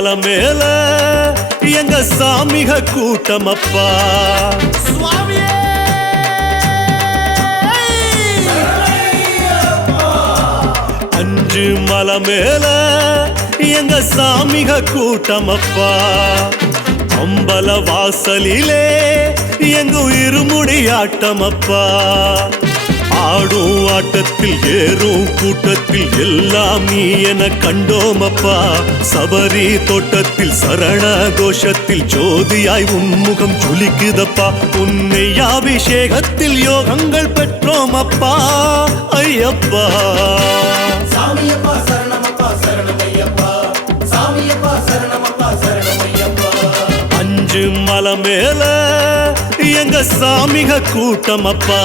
மலை மேல எங்க சாமிக கூட்டமப்பா. அஞ்சு மலை மேல எங்க சாமிக கூட்டமப்பா. அம்பல வாசலிலே எங்க இருமுடியாட்டமப்பா. ஆடும் ஆட்டத்தில் ஏறும் கூட்டத்தில் எல்லாம் நீ என கண்டோமப்பா. சபரி தோட்டத்தில் சரண கோஷத்தில் ஜோதியாய் உன்முகம் ஜொலிக்குதப்பா. உன்னை அபிஷேகத்தில் யோகங்கள் பெற்றோமப்பா ஐயப்பா. சாமியப்பா சரணமப்பா சரணமையப்பா. சாமியப்பா சரணமப்பா சரணமையப்பா. அஞ்சு மலை மேல எங்க சாமிக கூட்டமப்பா.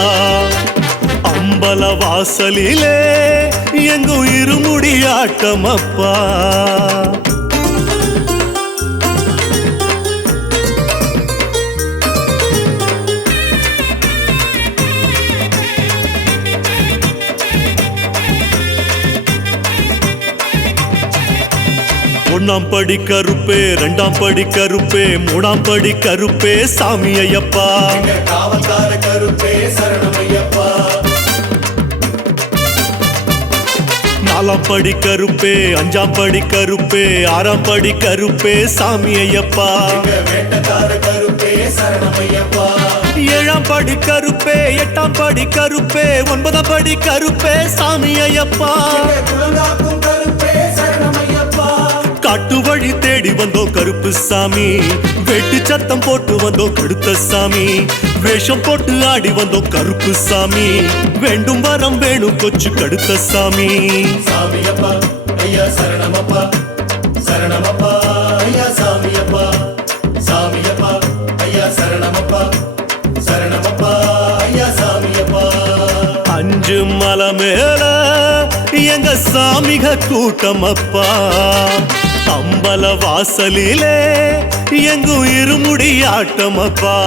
அம்பல வாசலிலே எங்க இருமுடியாட்டமப்பா. ஒன்னாம் படி கருப்பே, ரெண்டாம் படி கருப்பே, மூணாம் படி கருப்பே சாமி ஐயப்பா. காவல்கார கருப்பே சரணமையப்பா. நாலாம் படி கருப்பே, அஞ்சாம் படி கருப்பே, ஆறாம் படி கருப்பே சாமி ஐயப்பா. வேட்டக்கார கருப்பே சரணமையப்பா. ஏழாம் படி கருப்பே, எட்டாம் படி கருப்பே, ஒன்பதாம் படி கருப்பே சாமி ஐயப்பா. குலங்காக்கும் கருப்பே சரணமையப்பா. காட்டு வழி தேடி வந்தோம் கருப்பு சாமி. வெட்டு சத்தம் போட்டு வந்தோம் கடுத்த சாமி. வேஷம் போட்டு ஆடி வந்தோம் கருப்பு சாமி. வேண்டும் வரம் வேணும் கொச்சு கடுத்த சாமி. சாமியப்பா ஐயா சரணமப்பா. சரணமப்பா ஐயா சாமியப்பா. சாமியப்பா ஐயா சரணமப்பா. சரணமப்பா ஐயா சாமியப்பா. அஞ்சு மலை மேல எங்க சாமிக கூட்டமப்பா. அம்பல வாசலிலே எங்கு இருமுடியாட்டமப்பா.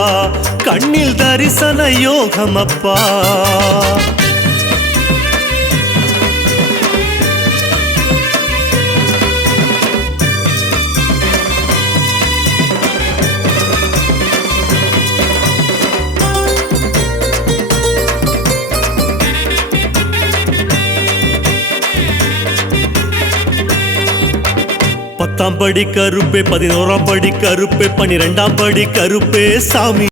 கண்ணில் தரிசன யோகமப்பா. பத்தாம் படி கருப்பே, 11ஆம் படி கருப்பே, 12ஆம் படி கருப்பே சாமி.